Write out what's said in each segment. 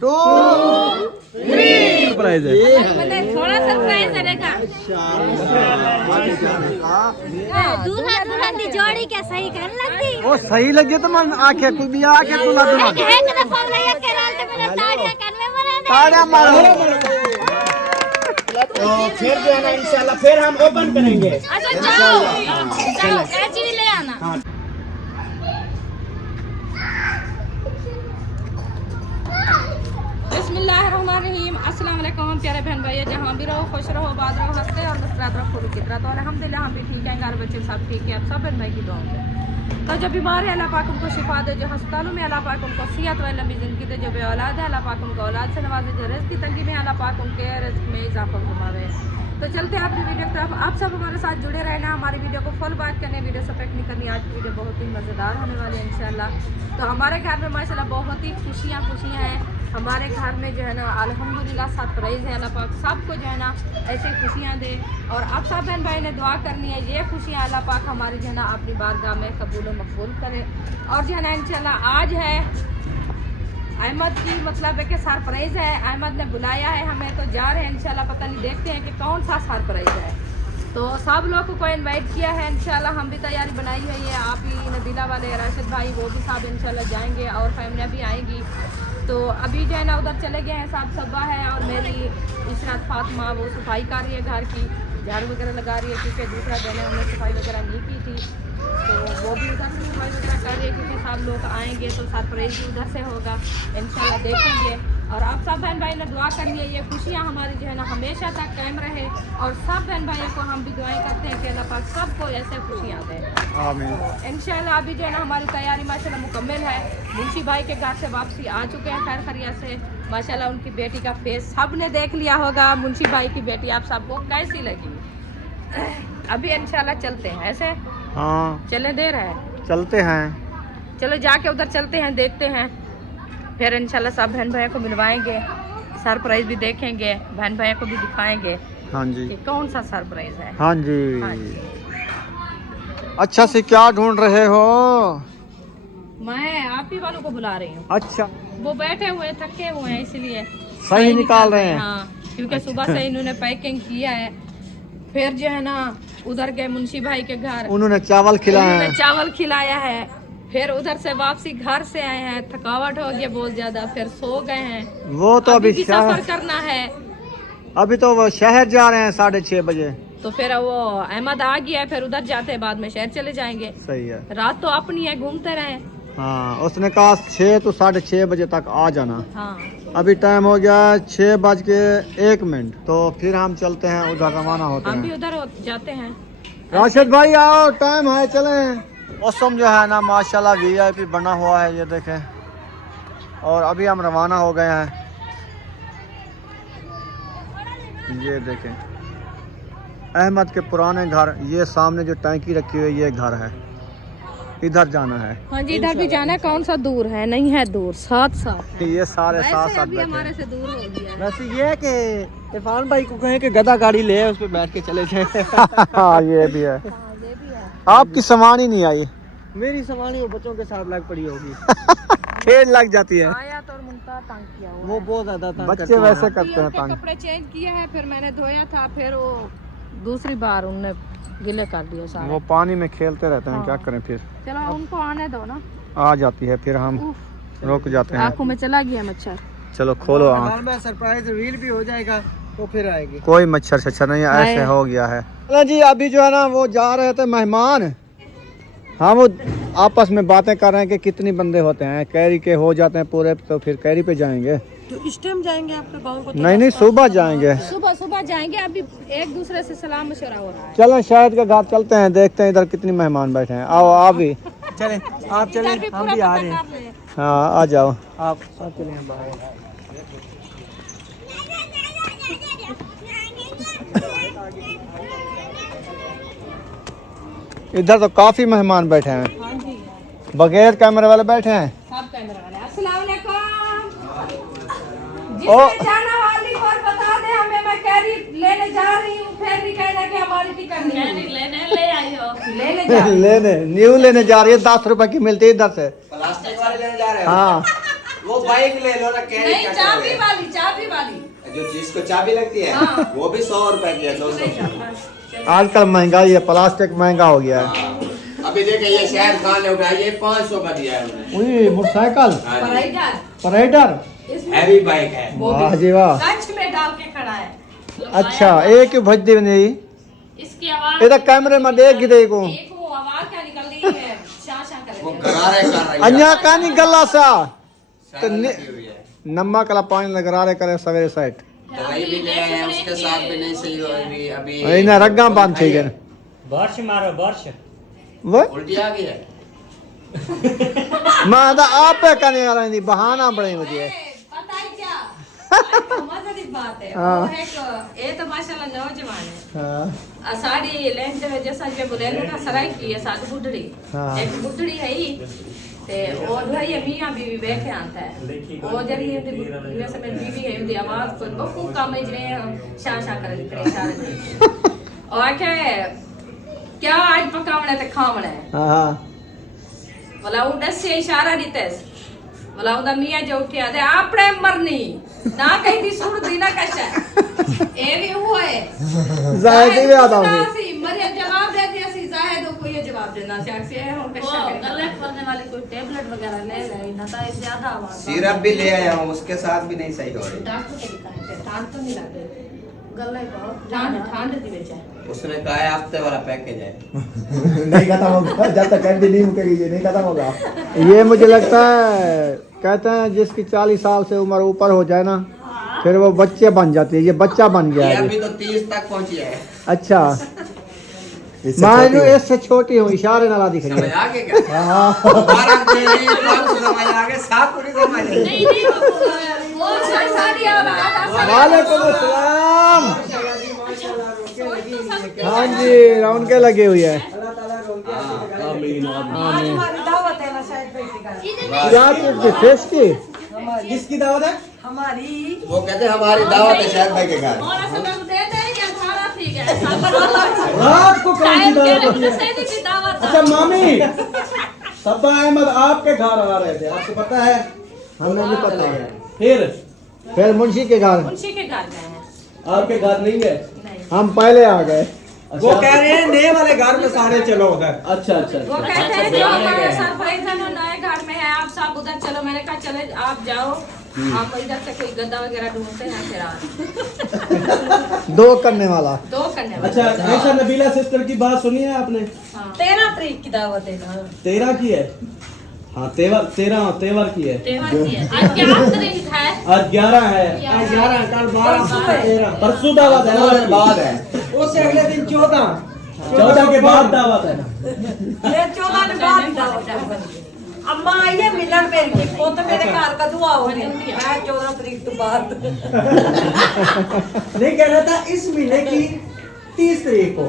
2 3 surprise है। थोड़ा surprise है देखा। दूल्हा दुल्हन की जोड़ी क्या सही कर लगती। वो सही लगे तो मन आंखें तू भी आके तू ला दूंगा। एक दफा लगा के रात में ताड़ियां कान में बना दे। ताड़ियां मारो। तो फिर जो है ना इंशाल्लाह फिर हम ओपन करेंगे। अच्छा जाओ जाओ कैची भी ले आना। बिस्मिल्लाहिर्रहमानिर्रहीम। अस्सलाम वालेकुम प्यारे बहन भाई, जहाँ भी रहो खुश रहो, आबाद रहो, हंसते और मुस्कुराते रहो, खूब फितरत। तो अल्हम्दुलिल्लाह हम भी ठीक हैं, घर बच्चे सब ठीक है। अब सब बहन भाई की दुआ से तो जो बीमार है अल्लाह पाक उनको शिफा दे, जो अस्पतालों में अल्लाह पाक उनको सेहत व लंबी ज़िंदगी दे, जो बे औलाद है अल्लाह पाक उनको औलाद से नवाजे, जो रिज़्क़ की तंगी में अल्लाह पाक उनके रिज़्क़ में इजाफा फरमावे। तो चलते हैं अपनी वीडियो की तरफ। आप सब हमारे साथ जुड़े रहना, हमारी वीडियो को फुल बात करने, वीडियो से पैक नहीं करनी। आज की वीडियो बहुत ही मज़ेदार होने वाली है इंशाल्लाह। तो हमारे घर में माशाल्लाह बहुत ही खुशियाँ हैं। हमारे घर में जो है ना अल्हम्दुलिल्लाह सरप्राइज़ है। अल्लाह पाक सबको जो है ना ऐसे खुशियाँ दे। और आप सब बहन भाई ने दुआ करनी है, ये खुशियाँ अल्लाह पाक हमारी जो है ना अपनी बारगाह में कबूल व मकबूल करे। और जो है ना इंशाल्लाह आज है अहमद की मतलब है कि सरप्राइज़ है। अहमद ने बुलाया है हमें, तो जा रहे हैं इंशाल्लाह। पता नहीं देखते हैं कि कौन सा सरप्राइज़ है। तो सब लोगों को इनवाइट किया है इंशाल्लाह। हम भी तैयारी बनाई हुई है। आप ही नदीला वाले राशिद भाई वो भी साहब इंशाल्लाह जाएंगे और फैमिलियाँ भी आएंगी। तो अभी जो है ना उधर चले गए हैं, साहब सब्बा है और मेरी इशरात फातिमा वो सफाई कर रही है, घर की झाड़ू वगैरह लगा रही है, क्योंकि दूसरा दिन है उन्होंने सफाई वगैरह नहीं की थी। तो वो भी उधर से सफाई वगैरह कर रही है, क्योंकि सब लोग आएंगे तो सरप्राइज़ भी उधर से होगा इंशाल्लाह, देखेंगे। और आप सब बहन भाई ने दुआ करनी है, ये खुशियाँ हमारी जो है ना हमेशा तक कायम रहे। और सब बहन भाइयों को हम भी दुआएं करते हैं कि अल्लाह पाक सबको ऐसे खुशियाँ दें, आमीन। इंशाल्लाह अभी जो है ना हमारी तैयारी माशाल्लाह मुकम्मल है। मुंशी भाई के घर से वापसी आ चुके हैं खैर खैरियत से माशाल्लाह। उनकी बेटी का फेस सब ने देख लिया होगा। मुंशी भाई की बेटी आप सबको कैसी लगी? अभी इंशाल्लाह चलते हैं ऐसे। हाँ चले देर है, चलते हैं। चलो जाके उधर चलते हैं, देखते हैं। फिर इंशाल्लाह सब बहन भाइयों को मिलवाएंगे, सरप्राइज भी देखेंगे, बहन भाइयों को भी दिखाएंगे हाँ जी कि कौन सा सरप्राइज है। हाँ जी। हाँ जी। अच्छा से क्या ढूंढ रहे हो? मैं आप ही वालों को बुला रही हूँ। अच्छा वो बैठे हुए थके हुए हैं इसलिए सही निकाल रहे हैं। हाँ क्योंकि सुबह से इन्होंने पैकिंग किया है। फिर जो है ना उधर गए मुंशी भाई के घर, उन्होंने चावल खिलाया है। चावल खिलाया है। फिर उधर से वापसी घर से आए हैं, थकावट हो गई बहुत ज्यादा, फिर सो गए हैं। वो तो अभी भी सफर करना है। अभी तो वो शहर जा रहे हैं 6:30 बजे। तो फिर वो अहमद आ गया है, फिर उधर जाते हैं, बाद में शहर चले जाएंगे। सही है। रात तो अपनी है, घूमते रहे। हाँ उसने कहा 6 तो 6:30 बजे तक आ जाना। हाँ अभी टाइम हो गया 6:01। तो फिर हम चलते हैं उधर, रवाना होते हम भी हैं। उधर जाते हैं। राशिद भाई आओ, टाइम है, चले। मौसम जो है ना माशाल्लाह VIP बना हुआ है, ये देखें। और अभी हम रवाना हो गए हैं, ये देखें। अहमद के पुराने घर, ये सामने जो टैंकी रखी हुई है ये घर है, इधर जाना है। हाँ जी इधर भी जाना है। कौन सा दूर है? नहीं है दूर, साथ ये सारे साथ साथ बैठे हमारे हैं। से दूर हो गया है। वैसे ये है कि इरफान भाई को कहें कि गधा गाड़ी ले, उस पर बैठ के चले जाए। हाँ ये भी है। हाँ, ये भी है। आपकी सामान ही नहीं आई। मेरी सामानी वो बच्चों के साथ लग पड़ी होगी। खेल लग जाती है। आया तो मुंता तंग किया हुआ वो बहुत ज्यादा तंग बच्चे करते हैं। वैसे करते हैं के तंग। कपड़े चेंज किया है, फिर मैंने धोया था, फिर वो दूसरी बार उनने गिले कर दिए सारे। वो पानी में खेलते रहते हैं, क्या करें फिर। चलो उनको आने दो ना। आ जाती है फिर हम रुक जाते हैं। आंखों में चला गया मच्छर। चलो खोलो आँख। हमारे में सरप्राइज रिवील भी हो जाएगा तो फिर आएगी। कोई मच्छर शच्छर नहीं है, ऐसे हो गया है। चलो जी अभी जो है ना वो जा रहे थे मेहमान। हाँ वो आपस में बातें कर रहे हैं कि कितनी बंदे होते हैं। कैरी के हो जाते हैं पूरे, तो फिर कैरी पे जाएंगे। तो इस टाइम जाएंगे आपके गाँव को? नहीं सुबह जाएंगे। सुबह जाएंगे। अभी एक दूसरे से सलाम मशवरा हो रहा है। चलो शायद के घर चलते हैं, देखते हैं इधर कितनी मेहमान बैठे हैं। आओ आप भी। चले आप चले, हम भी आ रहे हैं। हाँ आ जाओ। आप सब चले हैं बाहर। इधर तो काफी मेहमान बैठे हैं, हाँ जी बगैर कैमरे वाले बैठे हैं। सब कैमरा वाले। अस्सलाम वालेकुम। ओ। जिसने जाना वाली और बता दे हमें, मैं कैरी लेने जा रही हूँ। फिर भी कहना कि हमारी टिकट नहीं है। लेने ले आई हो। लेने जा रही लेने न्यू लेने जा रही है, 10 रुपए की मिलती है इधर से। प्लास्टिक वाले लेने जा रहे हाँ वो बाइक ले लो ना, कैरी नहीं, चाबी वाली जो जिसको चाबी लगती है हाँ। वो भी 100 रुपए की है, 200। आजकल महंगाई है, प्लास्टिक महंगा हो गया है। हाँ। अभी देखे ये शहर खान ने उठाया, ये 500 का दिया है उन्होंने। वही मोटरसाइकिल पराइडर हैवी बाइक है। वाह जी वाह। कच्छ में डाल के खड़ा है। अच्छा एक भज दी नहीं, इसकी आवाज ये तो कैमरे में देख गई को एक वो आवाज क्या निकल रही है, शा शा कर वो रही है। गरारे कर रही है। अन्या कानी गल्ला सा शहर तो लगी हुई है। नमक वाला पानी लगा रहे करे सवेरे साइड दवाई भी ले आए हैं, उसके साथ भी नहीं सही हो रही अभी। इन्हें रग्गा बांध थी गए वर्ष मारो वर्ष। वो उल्टी आ गई है। मैं तो आप पे करने वाला नहीं, बहाना बड़े मुझे। पता है क्या मजे की बात है, हाँ। वो एक ये तो माशाल्लाह नौजवान है। हाँ साड़ी लेंथ में जैसा जो बोले ना सराय की है, साथ बुढ़ड़ी हाँ। एक बुढ़ड़ी है ही ते और भाई मियां बीवी बैठे आता है वो जरी वैसे में बीवी है उदी आवाज को बहुत कम है जे शा शा कर करे सारे और क्या आज पकावणे ते खावणे हाँ बोला वो डस से इशारा दीतेस बोला उदा मियां जो उठिया दे आपणे मरनी ना कहीं दी सुन दी ना कशा ए भी हुआ है जाहिद भी आता होगी। सी मरियम जवाब दे दिया सी जाहिद को ये जवाब देना से अक्से हम कशा गले करने वाली कोई टेबलेट वगैरह ले ले ना तो ज्यादा आवाज सिरप भी ले आया हूँ, उसके साथ भी नहीं सही हो रही। डॉक्टर को दिखाए ठान तो नहीं लगे गले को ठान दी बेचा उसने कहा है हफ्ते वाला पैकेज है। नहीं खत्म होगा जब तक कैंडी नहीं मुकेगी, ये नहीं खत्म होगा। ये मुझे लगता है कहते हैं जिसकी 40 साल से उम्र ऊपर हो जाए ना फिर वो बच्चे बन जाती है, ये बच्चा बन गया ये है अभी अभी। तो 30 तक पहुंची है। अच्छा मैं जो इससे छोटी हूँ, इशारे नाला दिख रही समझ है। आ गए क्या? हमारा देवी कौन सा समझ आ गए, साथ पूरी समझ आई। नहीं नहीं वो साड़ी आ रहा वालेकुम अस्सलाम। हाँ जी रौनकें लगी हुई है। क्या चीज़ की? फिश की? किसकी दावत है? वो कहते हैं हमारी दावत है शहर भाई के घर। और असल में दे दे या खाना ठीक है रात को कौन सी दावत होती है? सैनी की दावत अच्छा मामी, सब्बा अहमद आपके घर आ रहे थे, आपको पता है? हमें भी पता है। फिर मुंशी के घर मुंशी के घर गए हैं आपके घर नहीं है? नहीं हम पहले आ गए। वो कह रहे हैं नए वाले घर में सारे चलो उधर। अच्छा अच्छा वो कहते हैं जो हमारे सरप्राइज है वो नए घर में है, आप सब उधर चलो। मैंने कहा चले आप जाओ, आप इधर से कोई गद्दा वगैरह ढूंढते हैं फिर आप दो करने वाला। दो करने वाले। अच्छा ऐसा नबीला सिस्टर की बात सुनी है आपने? 13 तारीख की दावत है ना। 13 की है? हाँ तेवर की है। तेवर की है। आज क्या तारीख है? आज 11 है। आज 11 कल 12 परसों दावत है। 2 दिन बाद है। उससे अगले दिन 14 के बाद दावत है। ये 14 ने बाद दावत है। अम्मा आइए मिलन मेरे की वो तो मेरे घर का दुआ हो गया। मैं 14 तारीख तो बाद नहीं कह रहा था इस महीने की 30 तारीख को।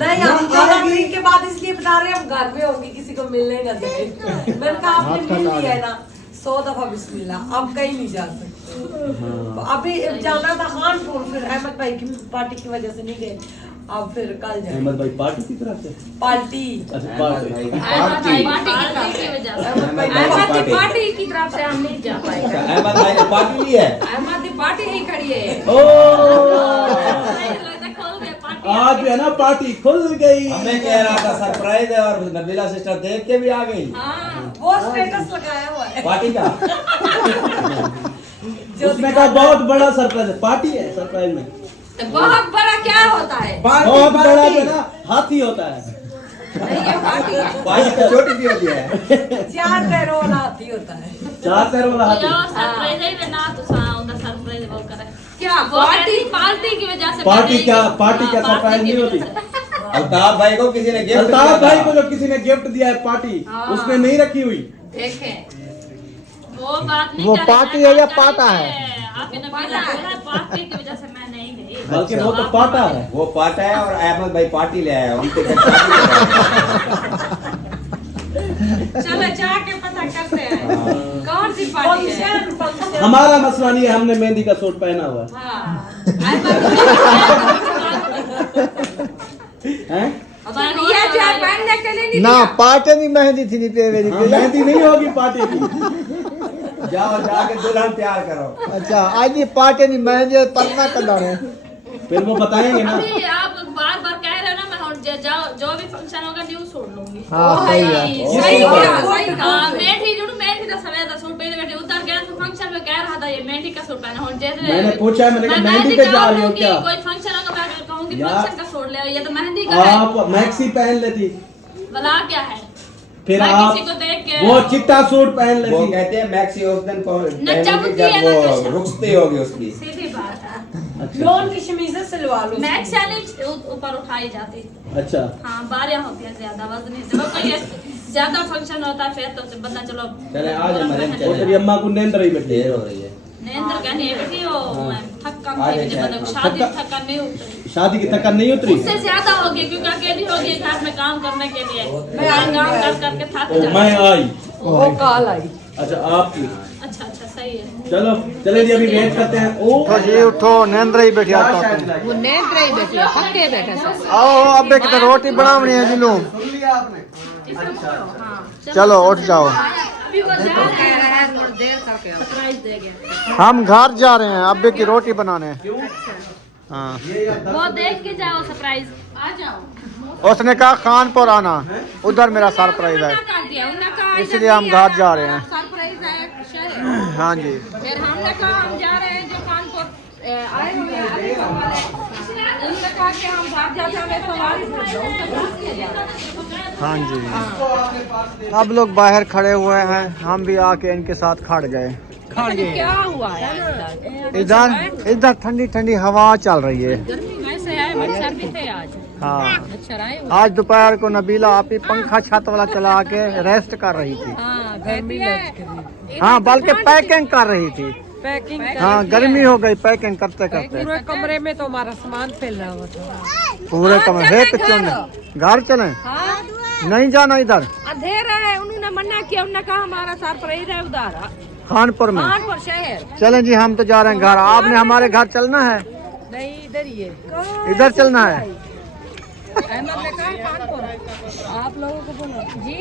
नहीं हम 14 तारीख के बाद इसलिए बता रहे हैं हम घर में होंगे, किसी को मिलने ना दे। मैंने कहा आपने मिल लिया है ना 100 दफा बिस्मिल्लाह, अब कहीं नहीं जा सकते। तो अभी जाना था खानपुर, फिर अहमद भाई की पार्टी की वजह से नहीं गए, अब फिर कल जाए। अहमद भाई पार्टी की तरफ से? पार्टी अच्छा पार्टी। अहमद भाई पार्टी की वजह से अहमद की पार्टी की तरफ से हम नहीं जा पाए। अच्छा, अहमद भाई ने पार्टी ली है। अहमद की पार्टी ही खड़ी है। खोल गए पार्टी। आज भी है ना पार्टी खुल गई। हमें कह रहा था सरप्राइज है और नबीला सिस्टर देख के भी आ गई हाँ वो स्टेटस लगाया हुआ है पार्टी का। उसमें का बहुत बड़ा सरप्राइज है, पार्टी है सरप्राइज में। तो बहुत बड़ा क्या होता है? बहुत बड़ा जो ना हाथी होता है। नहीं ये पार्टी है। पार्टी तो छोटी सी होती है। 4 पैरों वाला हाथी होता है। 4 पैर वाला हाथी। सरप्राइज है ना तो साउंड सरप्राइज बोल कर क्या पार्टी की वजह से पार्टी क्या सरप्राइज नहीं होती? अल्ताफ भाई को किसी ने गिफ्ट अल्ताफ भाई को जो किसी ने गिफ्ट दिया है पार्टी, उसमें नहीं रखी हुई। देखें वो बात नहीं वो कर पार्टी रहे, है या बात पाटा कर है? रहे हैं। आपने बोला है पार्टी की वजह से मैं नहीं गई। बल्कि वो तो पाटा है। वो पाटा है और अहमद भाई पार्टी ले आया उनके घर पार्टी चलो जाके पता करते हैं कौन सी पार्टी है। हमारा मसला नहीं है, हमने मेहंदी का सूट पहना हुआ है। हाँ हैं? ये जो है पहनने के लिए नहीं ना दिया। पार्टी नहीं मेहंदी थी नहीं पे मेरी हाँ, मेहंदी नहीं होगी पार्टी की। जाओ जाके दुल्हन तैयार करो। अच्छा आज ये पार्टी नहीं मैं पतना कर रहे हैं। फिर वो बताएंगे ना। अभी आप बार बार कह रहे हो ना, मैं जो भी फंक्शन होगा न्यू सूट लूंगी। हाँ सही है। सही हाँ, मेहंदी जो मेहंदी का समय था सूट पहले बैठे उधर गया तो फंक्शन में कह रहा था ये मेहंदी का सूट पहना। और जैसे मैंने पूछा, मैंने कहा मैं मेहंदी पे जा रही हो कहूंगी, क्या? कोई फंक्शन होगा मैं कहूंगी यार, फंक्शन का सूट ले आओ, ये तो मेहंदी का है। आप मैक्सी पहन लेती, भला क्या है, फिर मैं आप किसी को देख के वो चिट्टा सूट पहन लेती। वो कहते हैं मैक्सी उस दिन नच्चा बुद्धि है ना जब नशा। वो रुखसती होगी उसकी। सीधी बात है। लोन की शमीज़ें सिलवा लो। मैक्स यानी ऊपर उठाई जाती। अच्छा हाँ बारियां होती है ज्यादा वजनी, चलो कोई ज्यादा फंक्शन होता है फिर तो बंदा चलो चले आज हमारे वो तेरी अम्मा को नींद रही बैठी देर हो रही है। नेंद्र कहनी है बेटी वो थकान थी जब बंदा को शादी थकान नहीं उतरी, शादी की थकान नहीं उतरी। उससे ज्यादा हो गई क्योंकि अकेली हो गई घर में काम करने के लिए, काम कर करके थक ओ, जाती। मैं आई। वो काल आई। अच्छा आपकी। अच्छा अच्छा सही है। चलो चले जी अभी वेट करते हैं। ओ तो जी उठो नींद रही बैठी आता शायद तुम। लागी। वो नींद रही बैठी है, थके बैठे सब। आओ अबे की तो रोटी बनावनी है जी लो। सुन लिया आपने? चलो उठ जाओ। अभी वो जा रहा कह रहा है थोड़ी देर करके आओ। सरप्राइज दे गया। हम घर जा रहे हैं अब्बे की रोटी बनाने। हाँ वो देख के जाओ सरप्राइज, आ जाओ। उसने कहा खानपुर आना, उधर मेरा सरप्राइज है, इसलिए हम घर जा रहे हैं। सरप्राइज है शहर। हाँ जी फिर हमने कहा हम जा रहे हैं जो कानपुर आए हुए हैं अभी वाले, उन्होंने कहा कि हम घर जाते हैं सवारी से उनका साथ किया जा रहा है। हाँ जी। अब लोग बाहर खड़े हुए हैं, हम भी आके इनके साथ खड़ गए। क्या हुआ है इधर इधर ठंडी ठंडी हवा चल रही है। गर्मी वैसे है, मच्छर भी थे आज, हाँ मच्छर आए हुए। आज दोपहर को नबीला आप ही पंखा छत वाला चला के रेस्ट कर रही थी। हाँ गर्मी है। हाँ बल्कि पैकिंग कर रही थी। पैकिंग हाँ गर्मी हो गई पैकिंग करते करते। पूरे कमरे में तो हमारा सामान फैल रहा हुआ था। पूरे कमरे है क्यों घर चले नहीं जाना इधर अंधेरा है, उन्होंने मना किया, उन्होंने कहा हमारा सरप्राइज है उधर खानपुर में। कानपुर शहर। चलें जी हम तो जा रहे हैं घर। आपने हमारे घर चलना है? नहीं इधर ही है। इधर चलना है। अहमद ने कहा कानपुर, आप लोगों को बोलो जी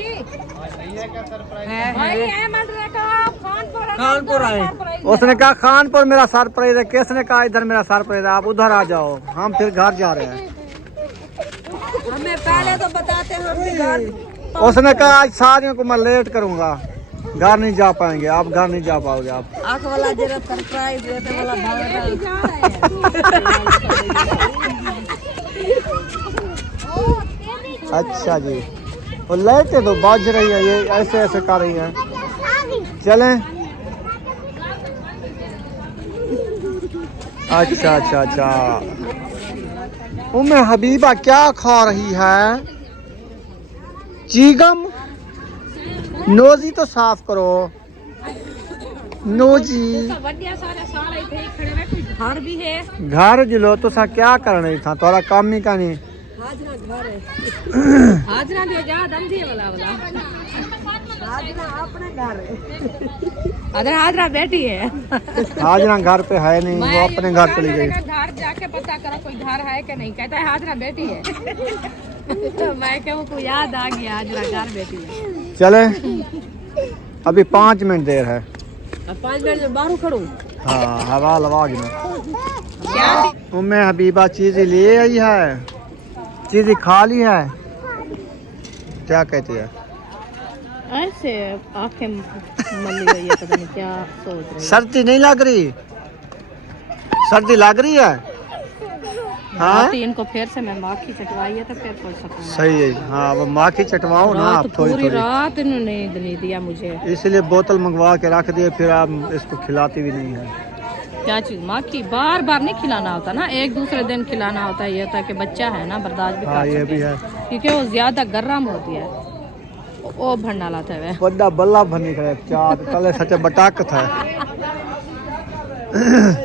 भाई अहमद ने कहा कानपुर कानपुर आए। उसने कहा खानपुर मेरा सरप्राइज है, किसने कहा इधर मेरा सरप्राइज है, आप उधर आ जाओ, हम फिर घर जा रहे हैं। हमें पहले तो बताते हम भी घर। उसने कहा आज सारियों को मैं लेट करूंगा, घर नहीं जा पाएंगे आप, घर नहीं जा पाओगे आप। आँख वाला जरा सरप्राइज देने वाला अच्छा जी वो लेटे तो बाज रही है, ये ऐसे ऐसे कर रही है। चलें अच्छा अच्छा अच्छा। उम्मे हबीबा क्या खा रही है? चीगम नोजी तो साफ करो नोजी। घर भी है। घर जिलो तो सा क्या करना था, तोरा काम ही का नहीं। हाजरा जो जा धंधे वाला वाला अपने घर है। हाजरा बेटी है। हाजरा घर पे है नहीं, वो अपने घर चली गई। घर जाके पता करो कोई घर है कि नहीं, कहता है हाजरा बेटी है। तो मैं क्या को याद आ गया हाजरा घर बेटी है। चले अभी 5 मिनट देर है। 5 मिनट में बाहर खड़ो। हाँ हवा लवा गया। उम्मे हबीबा चीज़ ले आई है, चीज़ खा ली है, क्या कहती है? ऐसे आंखें मली गई है, पता नहीं क्या सोच रही है। सर्दी नहीं लग रही? सर्दी लग रही है? हाँ तो इनको फिर से मैं माखी चटवाई है तो फिर पढ़ सकूंगा। सही है। हाँ वो माखी चटवाओ ना आप थोड़ी पूरी थोड़ी, रात इन्होंने नहीं दिया मुझे। इसलिए बोतल मंगवा के रख दिए, फिर आप इसको खिलाती भी नहीं है। क्या चीज माखी बार बार नहीं खिलाना होता ना, एक दूसरे दिन खिलाना होता है, ये ताकि बच्चा है ना बर्दाश्त भी हाँ कर ये सके। भी है। क्योंकि वो ज्यादा गर्म होती है, वो भंडा लाता है। बड़ा बल्ला भरने का चार कल सच बटाकत है।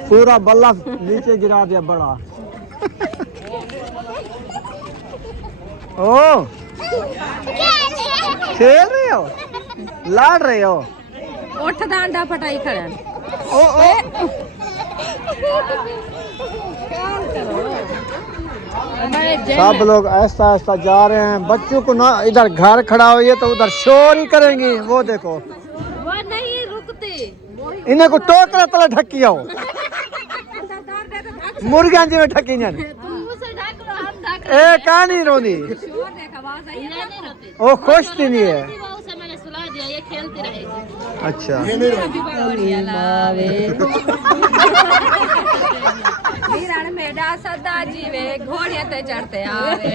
पूरा बल्ला नीचे गिरा दिया बड़ा। ओ खेल रहे हो, लाड़ रहे हो? उठ डांडा फटाई खड़े। ओ ओ सब लोग ऐसा ऐसा जा रहे हैं। बच्चों को ना इधर घर खड़ा हुई है तो उधर शोर ही करेंगी। वो देखो वो नहीं रुकते, वो इन्हें को टोकरा तला ढकी आओ मुर्गियां जी में ढकी जन ए कहानी रोनी ओ खुश थी नहीं है मैंने सुला दिया ये खेलती रहेगी। अच्छा मेरा सदा जीवे घोड़े ते चढ़ते आवे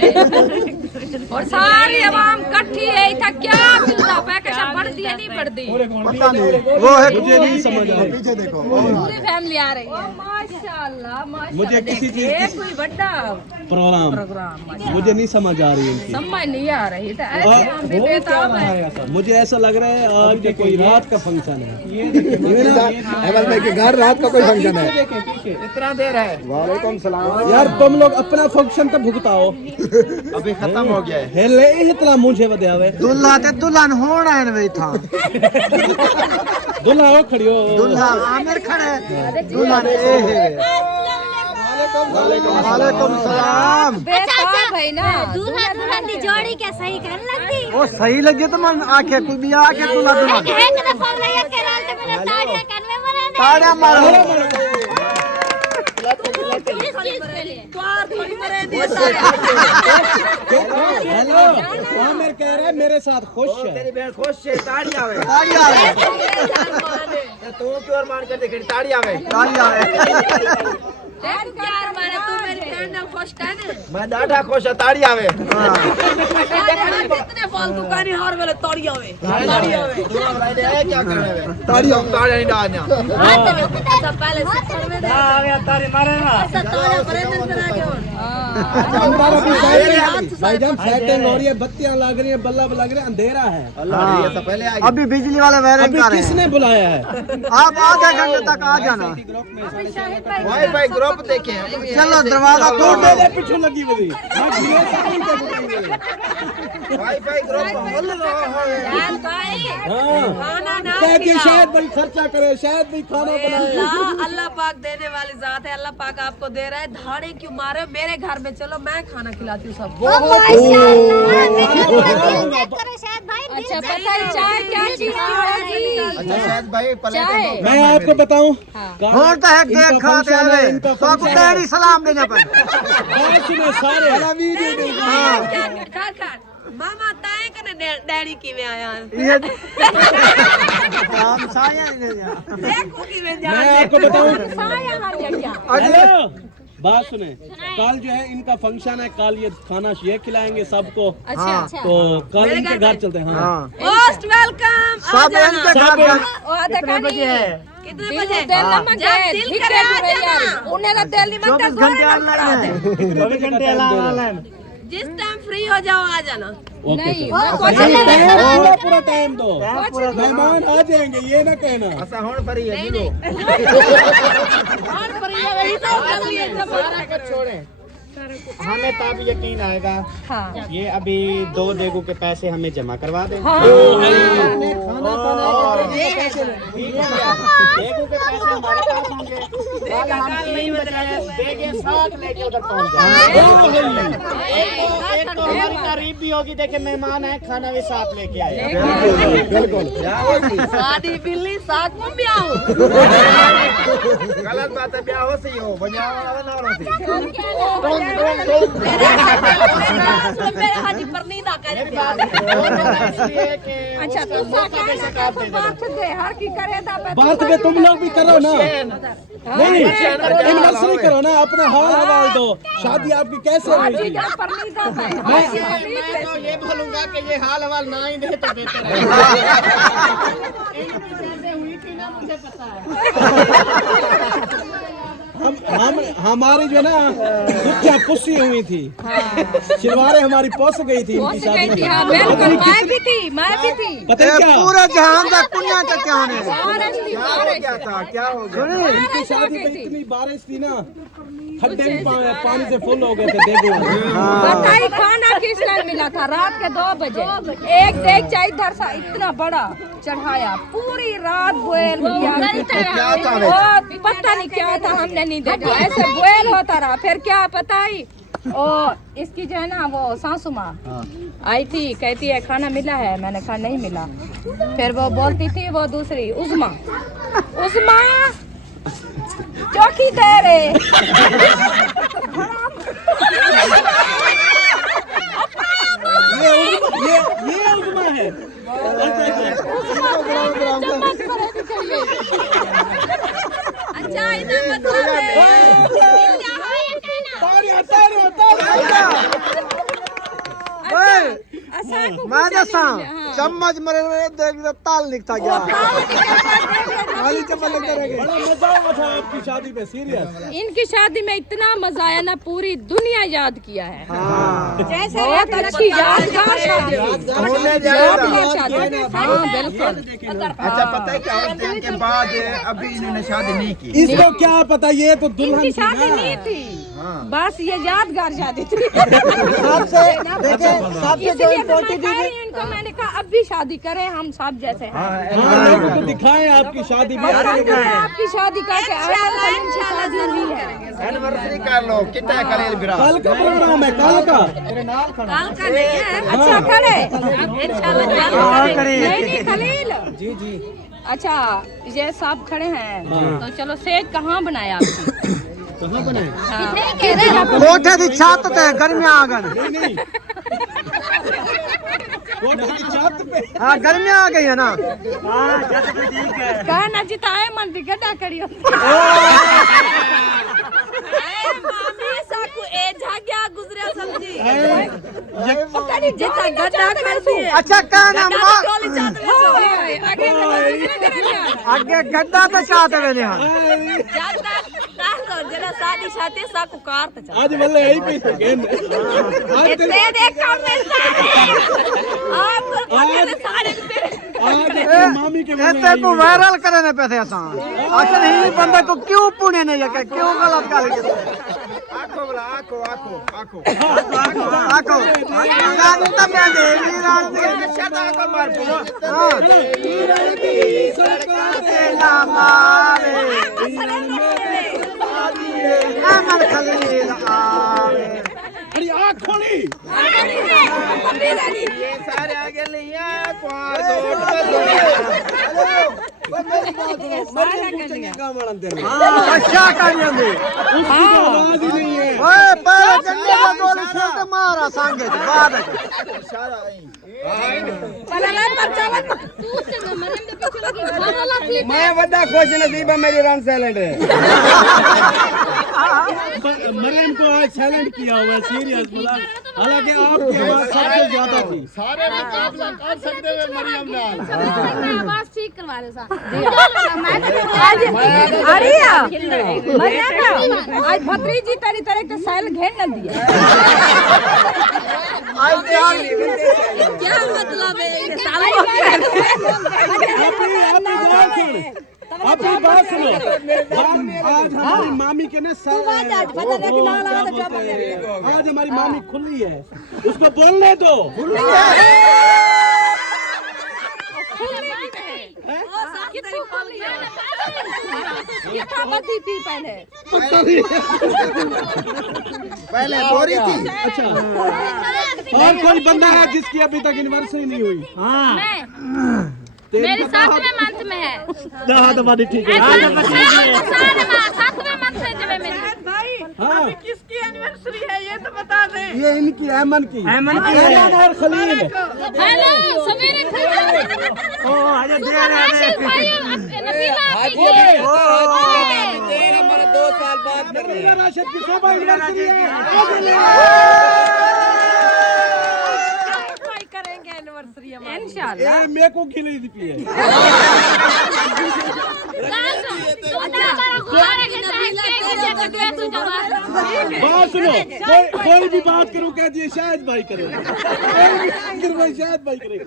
और सारी आवाम इकट्ठी है था क्या मिलता पैकेज बढ़ती है नहीं बढ़ती पता नहीं वो है मुझे नहीं समझ आ रही। पीछे देखो पूरी फैमिली आ रही है माशाल्लाह मुझे किसी चीज की कोई बड़ा प्रोग्राम मुझे नहीं समझ आ रही इनकी। समझ नहीं आ रही था ऐसे हम भी बेताब है। मुझे ऐसा लग रहा है आज के कोई रात का फंक्शन है। अहमद भाई के घर रात का कोई फंक्शन है। इतना देर है। वालेकुम सलाम यार तुम लोग अपना फंक्शन तो भुगताओ। अभी खत्म हो गया है। हेले इतना मुझे बदयावे दुल्हा ते दुल्हन होना है वे था दुल्हा हो खड़ी हो दुल्हा आमिर खड़े दुल्हन ए है वालेकुम सलाम बेताब है ना दूल्हा दुल्हन की जोड़ी क्या सही कर लगती वो सही लगे तो मन आंखें कोई भी आके दुल्हा दुल्हन है कि फोन लगा के रात में ताड़ियां करने वाला ताड़ियां मारो हेलो आमिर कह रहा है मेरे साथ खुश है। तेरी बहन खुश है। ताड़ी आवे। ताड़ियां तू क्यों मान कर देख ताड़ी आवे। ताड़ियां यार माने तू मेरी बहन ना खुश कर मैं डाटा खुश है। ताड़ी आवे। कितने फालतू कहानी हर वेले तोड़ी आवे दोनों भाई ने क्या करना है। ताड़ियां ताड़ी नहीं डालना। अच्छा पहले से में दे आ गया तारी मारे ना अच्छा तोड़ा बरेंद्र करा के भाईजान सेटिंग हो रही है बत्तियां लग रही है बल्ब लग रहे हैं अंधेरा है। ये सब पहले आ अभी बिजली वाले वायरिंग अभी कर रहे किसने बुलाया है? हैं आप आधे घंटे तक आ जाना वाईफाई ग्रुप देखे। चलो दरवाजा तोड़ दो पीछे लगी हुई वाईफाई ग्रुप बोल रहा है। खाना ना ताकि शायद भाई खर्चा करे शायद भी खाना बनाए। अल्लाह पाक देने वाली जात है। अल्लाह पाक आपको दे रहा है। धाड़े क्यों मारे मेरे घर में चलो मैं खाना खिलाती हूँ सबको। अच्छा पता है चाय क्या चीज की अच्छा शायद भाई चाय मैं आपको बताऊं होता है देख खाते हैं तो आपको तेरी सलाम देना पड़े सारे खाट मामा ताए कने डैडी की में आया ये काम साया नहीं देखो की में जा मैं आपको बताऊं साया हर जगह हेलो बात सुने कल जो है इनका फंक्शन है कल ये खाना ये खिलाएंगे सबको। अच्छा अच्छा तो कल इनके घर चलते हैं। हाँ मोस्ट वेलकम आ सब जाना इनके घर जाना कितने बजे है कितने बजे तेल नमक जब है दिल ठीक करे है आ यार जाना उन्हें तो तेल नमक का 24 घंटे ऑनलाइन है 24 घंटे ऑनलाइन। जिस टाइम फ्री हो जाओ आ जाना नहीं पूरा टाइम दो मेहमान आ जाएंगे ये ना कहना। ऐसा होने पर ही है नहीं नहीं और परिया वही तो कर लिए सारा कुछ छोड़े। हमें तब यकीन आएगा। हाँ ये अभी 2 देगों के पैसे हमें जमा करवा दें। हाँ देगों के पैसे हमारे पास होंगे। कल हम 3 बजे देगे साथ लेके उधर पहुंच जाएंगे। एक तो हमारी तारीफ भी होगी। देखे मेहमान है खाना भी साथ लेके आए। बिल्कुल शादी बिल्ली साथ में भी आऊं गलत बात है। ब्याह हो सही हो बनिया वाला ना हो सही। मेरे हाथी पर नहीं ना कर अच्छा तू बात दे हर की करे दा बात में तुम लोग भी करो ना। नहीं एनिवर्सरी करो ना अपने हाल हवाल दो। शादी आपकी कैसे हुई? पर नहीं दा मैं तो ये बोलूंगा कि ये हाल हवाल ना ही दे तो बेहतर है। हुई थी ना मुझे पता है। हम हमारी जो ना दुखिया पुस्सी हुई थी। शिलवारे हमारी पोस गई थी इनकी शादी में। मैं भी थी पता है क्या पूरे जहान का पुण्य तक क्या होने क्या था क्या हो गया? इनकी शादी में इतनी बारिश थी ना खड्डे भी पानी से फुल हो गए थे। देखो बताई खाना किस टाइम मिला था रात के 2 बजे एक देख चाय इधर सा इतना बड़ा चढ़ाया पूरी रात बोल पता नहीं क्या था हमने नहीं देखा ऐसे बोल होता रहा। फिर क्या पता ही और इसकी जो है ना वो सासू माँ आई थी, कहती है खाना मिला है, मैंने कहा नहीं मिला। फिर वो बोलती थी वो दूसरी उस्मा चौकी तेरे ये उस्मा है। अच्छा इधर मतलब मैं दसा चम्मच मरे देख ताल निकता गया। खाली चम्मच लगता रह गया। बड़ा मजा आया था आपकी शादी पे, सीरियस। इनकी शादी में इतना मजा आया ना, पूरी दुनिया याद किया है। जैसे बहुत अच्छी यादगार शादी थी। हाँ बिल्कुल। अच्छा पता है क्या, उस दिन के बाद अभी इन्होंने शादी नहीं की। इसको क्या पता, ये तो दुल्हन इनकी थी शादी ना। नहीं थी, बस ये यादगार शादी थी। सबसे जो इम्पोर्टेंट इनको मैंने कहा अब भी शादी करें हम सब जैसे। हाँ, लोगों को दिखाएं आपकी शादी भी। आपकी शादी करके एनिवर्सरी कर लो, कितना करेल बिरा। कल का प्रोग्राम है, कल का। अच्छा करे नहीं खलील जी जी। अच्छा ये सब खड़े हैं तो चलो सेज कहाँ बनाया आपने? कहाँ बनाए? कोठे की छत पे गर्मियां आ गई। नहीं कोठे की छत पे। हाँ गर्मियां आ गई है ना। कहना जिताए मन दी गड्ढा करियो। अच्छा कहना आगे गड्ढा तो चाहते मैंने। शादी शादी साकू कार आज मतलब यही पे थे गेंद। आज मामी के ऐसे को वायरल करने पे थे असा। अच्छा नहीं बंदे को क्यों पुणे नहीं जाके क्यों गलत कर के आखो बोला, आखो आखो आखो आको राज तब मैं देवी राज शता को मार बोलो। तेरा मारे अमर खलील आवे। अरे आँख खोली। ये सारे आगे लिया क्वार अच्छा करियो दे आवाज ही नहीं है। ओए पहले जंगल का गोली से मारा सांगे बाद इशारा आई। मैं वड्डा खुश नसीब है, मेरी रन सैलेंड है। मरियम को आज चैलेंज किया हुआ, सीरियस बोला। हालांकि आपकी आवाज सबसे ज्यादा थी। सारे मुकाबला कर सकते हैं मरियम नाल। आवाज ठीक करवा रहे सा। आज भत्रीजी तेरी तरह के सैल घेर न दिया। क्या मतलब है? अपनी बात सुनो। आज हमारी मामी के ने आज हमारी मामी खुली है, उसको बोलने दो। पहले बोरी थी। अच्छा और कोई बंदा है जिसकी अभी तक एनिवर्सरी नहीं हुई? हाँ मेरी 7वें मंथ में है। तुम्हारी ठीक है। 7वें मंथ है जब मेरी। हाँ किसकी एनिवर्सरी है ये तो बता दे। ये इनकी ऐमन की और खलील। हेलो सवेरे हमारा 2 साल बाद कर रहे हैं। राशिद की शोभा एनिवर्सरी है। करेंगे एनिवर्सरी इंशाल्लाह। ये मेरे को खिलाई दी है। बात सुनो, कोई भी बात करो कह दिए शायद भाई करे। शायद भाई करे।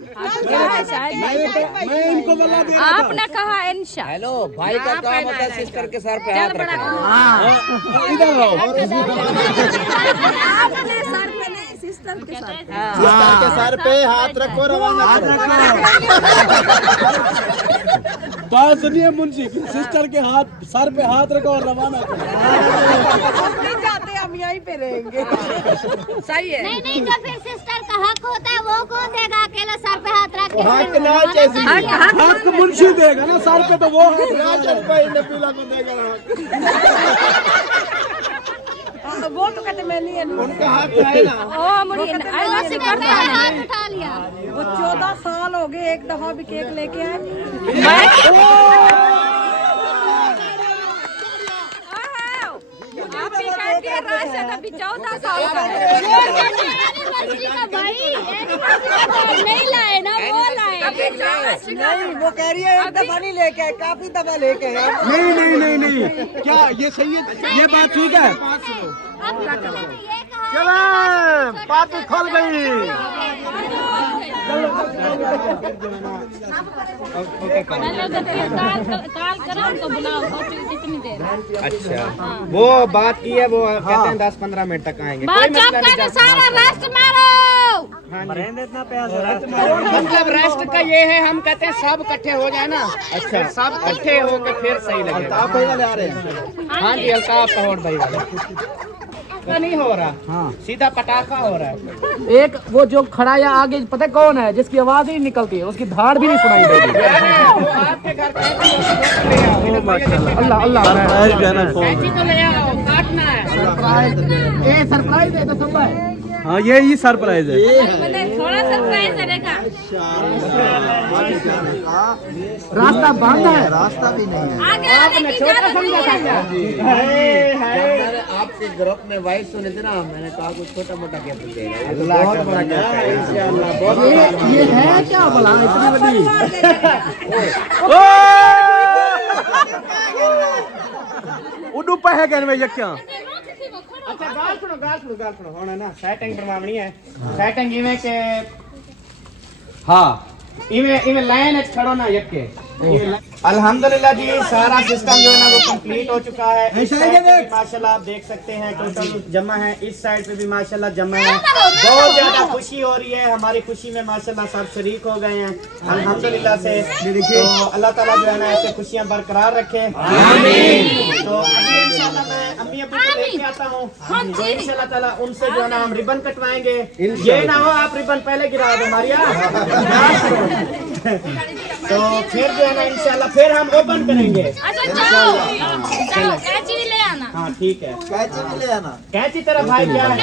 मैं इनको बता दे। आपने कहा इंशाल्लाह। हेलो भाई का काम होता है सिस्टर के सर पे हाथ रखना। इधर आओ। आपने सर पे नहीं सिस्टर के सर पे। सिस्टर के सर पे हाथ रखो, रवाना बात सुनिए मुंशी, सिस्टर के हाथ सर पे हाथ रखो और रवाना करो। नहीं जाते अब हम यहीं पे रहेंगे। सही है। नहीं नहीं, जो फिर सिस्टर का हक होता है वो कौन देगा? अकेला सर पे हाथ रख के हक ना जैसी हक मुंशी देगा ना सर पे, तो वो राजन भाई ने पीला को देगा हक। वो तो कहते मैं नहीं है, उनका हक है ना। हाथ उठा लिया। वो 14 साल हो गए, एक दफा भी केक लेके आए। आप ही कहते हैं राशि अभी 14 साल का है। एनिवर्सरी का भाई, एनिवर्सरी का कार्ड नहीं लाए ना, वो लाए। नहीं, वो कह रही है एक दफा नहीं लेके आए, काफी दफा लेके आए। नहीं नहीं नहीं नहीं, क्या ये सही है? ये बात ठीक है। अब ये कहा चले पार्टी खुल गई। कॉल करो उनको, बुलाओ कितनी देर। अच्छा, वो बात की है, वो कहते हैं 10-15 मिनट तक आएंगे। बात जब करने सारा रेस्ट मारो। मतलब रेस्ट का ये है, हम कहते हैं सब इकट्ठे हो जाए ना। अच्छा, सब इकट्ठे हो के फिर सही लगेगा। आप भाई वाले आ रहे हैं? हाँ जी, अल्ताफ कहोड़ भाई वाले का नहीं हो रहा। हाँ, सीधा पटाखा हो रहा है। एक वो जो खड़ा है आगे, पता है कौन है? जिसकी आवाज ही नहीं निकलती है, उसकी धाड़ भी नहीं सुनाई देती। वो आपके घर अल्लाह अल्लाह कैंची तो ले आओ, काटना है। सरप्राइज है तो सब है। हाँ, यही सरप्राइज है। थोड़ा सरप्राइज रहेगा। रास्ता बंद है। रास्ता भी नहीं है। आगे आने की इजाजत नहीं है। आपके ग्रुप में वाइस सुने थे ना, मैंने कहा कुछ छोटा मोटा गिफ्ट देगा। ये है क्या बोला इतनी बड़ी? उडू पे है क्या में क्या? अच्छा, गाल सुनो होना ना, सेटिंग करवानी है। सेटिंग इवें के हाँ, इवें लाइन है, खड़ो ना यक्के। अल्हम्दुलिल्लाह जी, सारा सिस्टम जो है ना वो कंप्लीट हो चुका है। इस साइड पे भी माशाल्लाह आप देख सकते हैं टोटल जमा है, इस साइड पे भी माशाल्लाह जमा है। बहुत ज्यादा खुशी हो रही है, हमारी खुशी में माशाल्लाह सब शरीक हो गए हैं अल्हम्दुलिल्लाह से। तो अल्लाह ताला जो है ना ऐसे खुशियां बरकरार रखे। आमीन। तो अभी इंशाल्लाह मैं अम्मी अब्बू को लेके आता हूँ, तो इंशाल्लाह ताला उनसे जो है ना हम रिबन कटवाएंगे। ये ना हो आप रिबन पहले गिरा दो मारिया। तो फिर जो है ना इंशाल्लाह फिर हम ओपन करेंगे। अच्छा जाओ, जाओ कैंची भी ले आना। हाँ ठीक है, कैंची भी ले आना। कैंची तेरा भाई क्या है?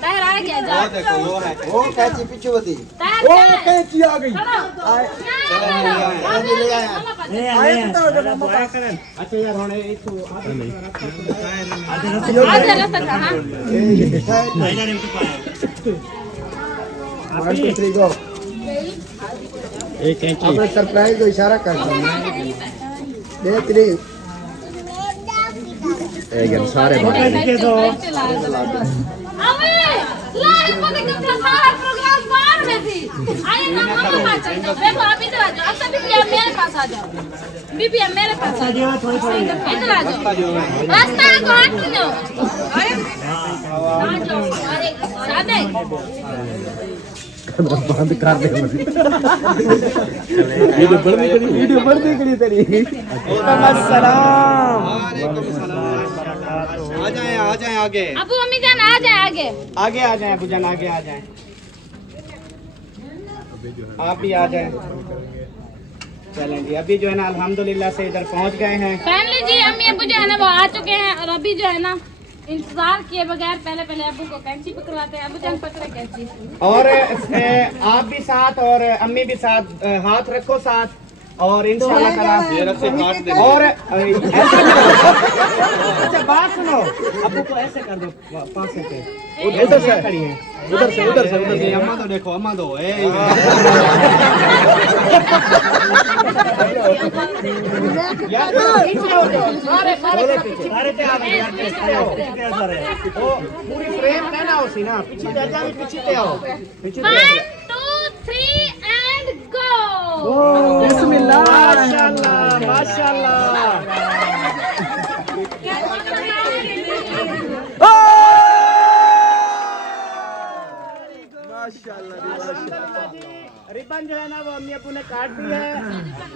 तैयार आ गया, जाओ। वो कैंची पीछे होती। तैयार क्या है? कैंची आ गई। अच्छा यार होने एक तो आधा रास्ता था। हाँ। एक कैंची अपने सरप्राइज को इशारा करता हूँ। देख रही सारे अबे लाइव पर देखो सारा प्रोग्राम बाहर में थी। आइए ना मामा पास चल जाओ। देखो आप इधर आ जाओ। अब सभी भी मेरे पास आ जाओ। बीबी अब मेरे पास आ जाओ। इधर आ जाओ। रास्ता को हट जाओ। अरे सादे बंद कर दे। वीडियो बंद करी तेरी। आ जाए आगे। अबू अम्मी जान आ जाए आगे। आगे आ जाए अबू जान, आगे आ जाए। आप भी आ जाए। चलें जी, अभी जो है ना अल्हम्दुलिल्लाह से इधर पहुंच गए हैं। फैमिली जी, अम्मी अबू जो है ना वो आ चुके हैं और अभी जो है ना इंतजार किए बगैर पहले अबू को कैंची पकड़वाते हैं। अबू जान पकड़े कैंची। और आप भी साथ और अम्मी भी साथ, हाथ रखो साथ और इंशाल्लाह ताला और अच्छा बात सुनो, अबू को ऐसे कर दो पास से उधर से खड़ी है, उधर से अम्मा तो देखो, अम्मा दो यार पीछे हो जाओ, सारे पीछे पूरी फ्रेम कहना उसी ना, पीछे जा जाओ, पीछे ते आओ, पीछे 1 2 3 एंड गो। बिस्मिल्लाह। माशाल्लाह माशाल्लाह। माशाल्लाह। रिबन जो है ना वो अम्मी अबू ने काट दी है,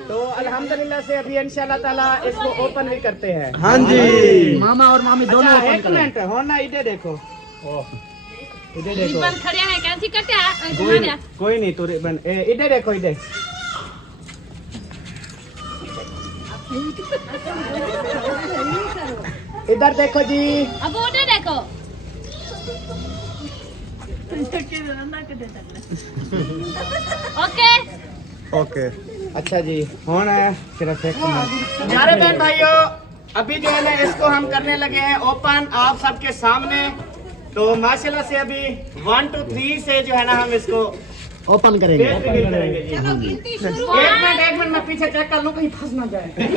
तो अल्हम्दुलिल्लाह से अभी इंशाल्लाह ताला इसको ओपन भी करते हैं। हाँ जी। मामा और मामी दोनों अच्छा, ओपन एक करें। मिनट हो ना, इधर देखो, इधर देखो, रिबन खड़े हैं कैसी कटे कोई नहीं तो रिबन इधर देखो, इधर इधर देखो जी। अब उधर देखो। ओके ओके अच्छा जी, होना है सिर्फ एक मिनट। प्यारे बहन भाइयों, अभी जो है ना इसको हम करने लगे हैं ओपन आप सबके सामने। तो माशाल्लाह से अभी 1 2 3 से जो है ना हम इसको ओपन करेंगे। पेट रिवील करेंगे जी। एक मिनट मैं पीछे चेक कर लूं कहीं फंस ना जाए। नहीं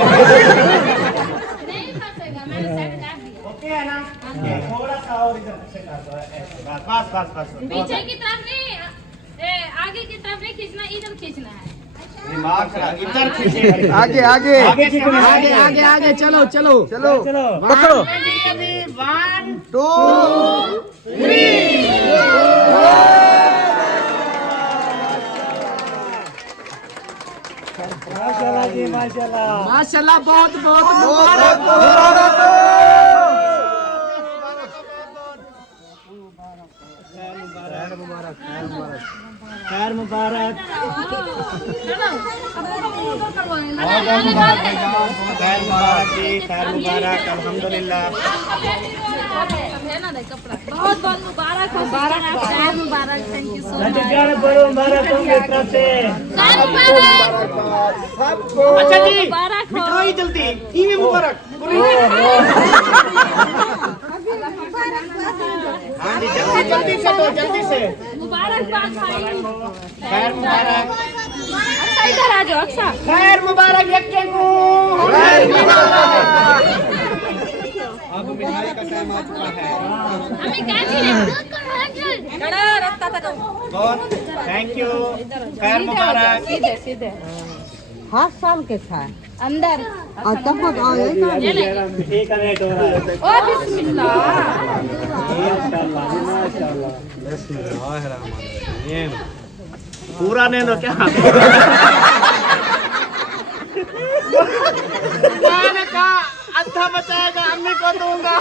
फंसेगा, मैंने सेट कर दिया। ओके है ना, थोड़ा सा और इधर से कर दो, ऐसे बस बस बस। पीछे की तरफ नहीं, आगे की तरफ नहीं खींचना, इधर खींचना है। दिमाग खराब, इधर खींचिए। आगे आगे आगे आगे आगे आगे चलो चलो चलो चलो पकड़ो। अभी 1 2 माशाल्लाह जी माशाल्लाह। माशाल्लाह बहुत बहुत खैर मुबारक, खैर मुबारक जी, खैर मुबारक, अल्हम्दुलिल्लाह। बहुत बहुत मुबारक हो, खैर मुबारक, थैंक यू सो मच। अच्छा जी, मुबारक हो। मिठाई जल्दी, इन्हें मुबारक। हाँ जी, जल्दी जल्दी से दो, जल्दी से। मुबारकबाद भाई। खैर मुबारक, अक्सा इधर आ जाओ, अक्सा। खैर मुबारक यक्के को। अब मिठाई का टाइम आ चुका है। हमें क्या चाहिए? खड़ा रास्ता तक। बहुत थैंक यू, खैर मुबारक। सीधे सीधे। 7 साल के था अंदर। ठीक है, वेट हो रहा है। ओ बिस्मिल्लाह। पूरा नहीं दो क्या? मैंने कहा अच्छा बचाएगा, अम्मी को दूंगा।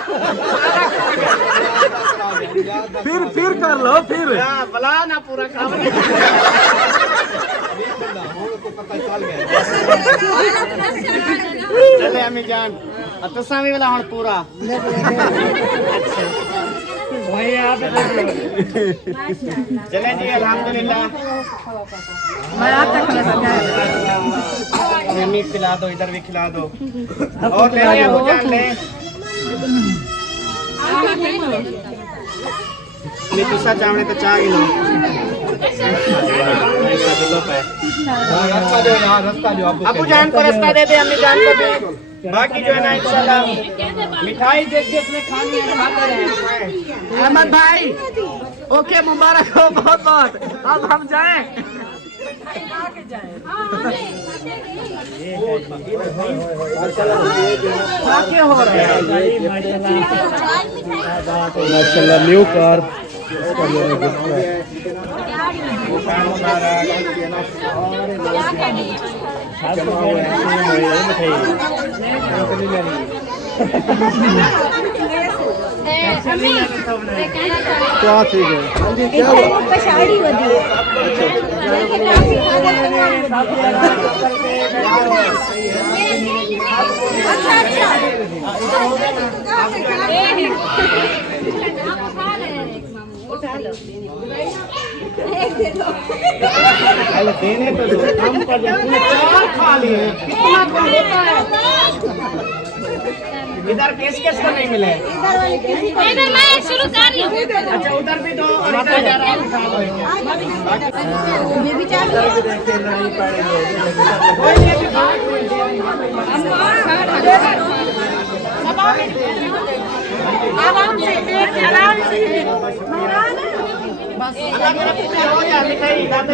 फिर कर लो फिर। बला ना पूरा काम। चले अम्मी जान, अब तो सामी वाला हूँ पूरा। वही आप चले जी, अल्हम्दुलिल्लाह। मैं आप तक अम्मी खिला दो, इधर भी खिला दो। और ले अबू जान ले। नितिशा चावने तो चाह ही लो। रास्ता दो यार, रास्ता दो आपको। अबू जान को रास्ता दे दे, अम्मी जान को भी। बाकी जो है ना इंशाल्लाह मिठाई जिसमें खानी है खाते रहे। अहमद भाई ओके, मुबारक हो बहुत बहुत। अब हम जाएं। क्या हो रहा है? माशाल्लाह न्यू कार। क्या ठीक है? क्या देने तो दो, कम कर दो। तूने 4 खा लिए, कितना कम होता है? इधर किस किस को नहीं मिले? इधर मैं शुरू कर रही हूँ। अच्छा उधर भी दो और इधर जरा खा लो। ये भी चाहिए। कोई नहीं, अभी बात आराम से आराम से बस हो जाए मिठाई, ना तो